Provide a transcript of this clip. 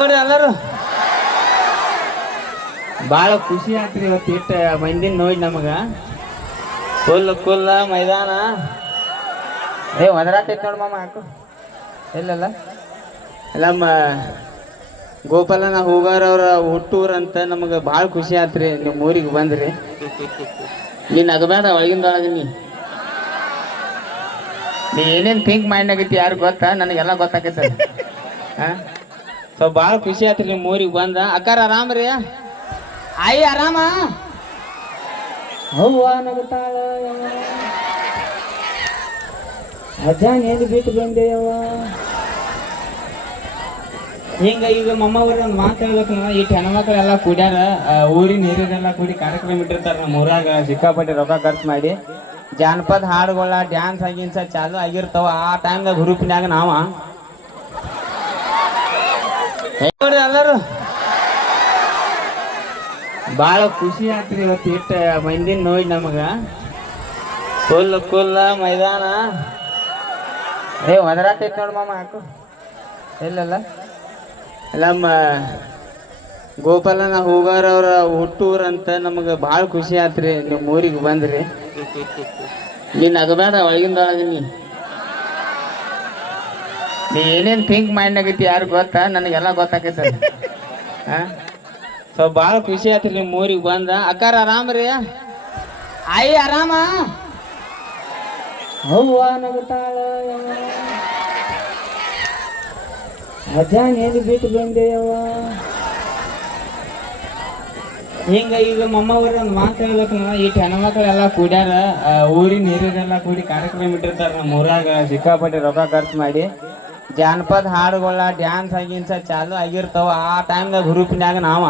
ಎಲ್ಲರೂ. ಭಾಳ ಖುಷಿ ಆತ್ರಿ ಇವತ್ತು ಇಟ್ಟು ಮಂದಿನ ನೋಡಿ ನಮಗ. ಫುಲ್ ಕುಲ್ಲ ಮೈದಾನ. ಏ ಒದರಾಟೈತಿ ನೋಡಿ ಮಾಮ, ಹಾಕು. ಇಲ್ಲಲ್ಲ ನಮ್ಮ ಗೋಪಾಲನ ಹೋಗಾರ ಅವ್ರ ಹುಟ್ಟೂರ್ ಅಂತ ನಮಗೆ ಭಾಳ ಖುಷಿ ಆತ್ರಿ ನಿಮ್ಮ ಊರಿಗೆ ಬಂದ್ರಿ. ನೀನ್ ಅಗಬೇಡ ಒಳಗಿಂದ ಒಳಗೆ ನೀ. ನೀ ಏನೇನ್ ಥಿಂಕ್ ಮೈಂಡ್ ಯಾರು ಗೊತ್ತಾ? ನನಗೆಲ್ಲ ಗೊತ್ತಾಗೈತೆ ಹಾ ಸೊ ಭಾಳ ಖುಷಿ ಆತ್ರಿ ನಿಮ್ಮ ಊರಿಗೆ ಬಂದ. ಅಕ್ಕಾರ ಆರಾಮ್ರಿ? ಆಯಿ ಆರಾಮ? ನಗತಾಳ ಅಜ್ಜಾನ್ ಏನು ಬಿಟ್ಟು ಬಂದೆಯವ್ವ. ಹಿಂಗ ಈಗ ಮೊಮ್ಮವ್ರ ಒಂದು ಮಾತು ಹೇಳ್ಬೇಕು ಇಟ್ಟು ಹೆಣ್ಮಕ್ಳೆಲ್ಲ ಕುಡ್ಯಾರ ಊರಿನ ಹಿರಿಯರೆಲ್ಲ ಕೂಡಿ ಕಾರ್ಯಕ್ರಮ ಇಟ್ಟಿರ್ತಾರ ನಮ್ಮ ಊರಾಗ. ಸಿಕ್ಕಾಪಟ್ಟೆ ರೊಕ್ಕ ಖರ್ಚು ಮಾಡಿ. ಜಾನಪದ ಹಾಡುಗಳ ಡ್ಯಾನ್ಸ್ ಆಗಿನ್ಸ ಚಾಲು ಆಗಿರ್ತಾವ. ಆ ಟೈಮ್ದಾಗ ಗ್ರೂಪ್ನ್ಯಾಗ ನಾವ ಎಲ್ಲರೂ. ಭಾಳ ಖುಷಿ ಆಗ್ತದೆ ಇವತ್ತು ಇಟ್ಟ ಮಂದಿನ ನೋಡಿ ನಮಗ. ಫುಲ್ ಕುಲ್ಲ ಮೈದಾನ. ಏ ಒದರಾಟೈತಿ ನೋಡಿ ಮಾಮ, ಹಾಕು. ಇಲ್ಲಲ್ಲ ನಮ್ಮ ಗೋಪಾಲನ ಹೂಗಾರವ್ರ ಹುಟ್ಟೂರಂತ ಹುಟ್ಟೂರ್ ಅಂತ ನಮಗೆ ಭಾಳ ಖುಷಿ ಆತ್ರಿ ನಿಮ್ಮ ಊರಿಗೆ ಬಂದ್ರಿ. ನೀನು ಅಗಬೇಡ ಒಳಗಿಂದ ಒಳಗೆ ನೀ ಏನೇನು ಥಿಂಕ್ ಮೈಂಡ್ ಆಗೈತಿ ಯಾರು ಗೊತ್ತಾ? ನನಗೆಲ್ಲ ಗೊತ್ತಾಗೈತೆ ಹಾ ಸೊ ಭಾಳ ಖುಷಿ ಆಯ್ತು ನಿಮ್ಮ ಊರಿಗೆ ಬಂದ. ಅಕ್ಕಾರ ಆರಾಮ ರೀ? ಆಯಿ ಆರಾಮ? ಅವ್ವ ನಗುತ್ತಾಳ. ಅಜ್ಜಾನ್ ಏನು ಬಿಟ್ಟು ಬಂದೆಯವ್ವ? ಹಿಂಗ ಈಗ ಮೊಮ್ಮವ್ರ ಒಂದು ಮಾತು ಹೇಳ್ಬೇಕಂದ್ರ ಈ ಹೆಣ್ಮಕ್ಳೆಲ್ಲ ಕೂಡ್ಯಾರ ಊರಿನ ಹಿರಿಯರೆಲ್ಲ ಕೂಡಿ ಕಾರ್ಯಕ್ರಮ ಇಟ್ಟಿರ್ತಾರ ನಮ್ಮ ಊರಾಗ. ಸಿಕ್ಕಾಪಟ್ಟೆ ರೊಕ್ಕ ಖರ್ಚು ಮಾಡಿ. ಜಾನಪದ ಹಾಡುಗಳ ಡ್ಯಾನ್ಸ್ ಆಗಿನ್ಸ ಚಾಲು ಆಗಿರ್ತಾವ ಆ ಟೈಮ್ದಾಗ ಗ್ರೂಪ್ನ್ಯಾಗ ನಾವ.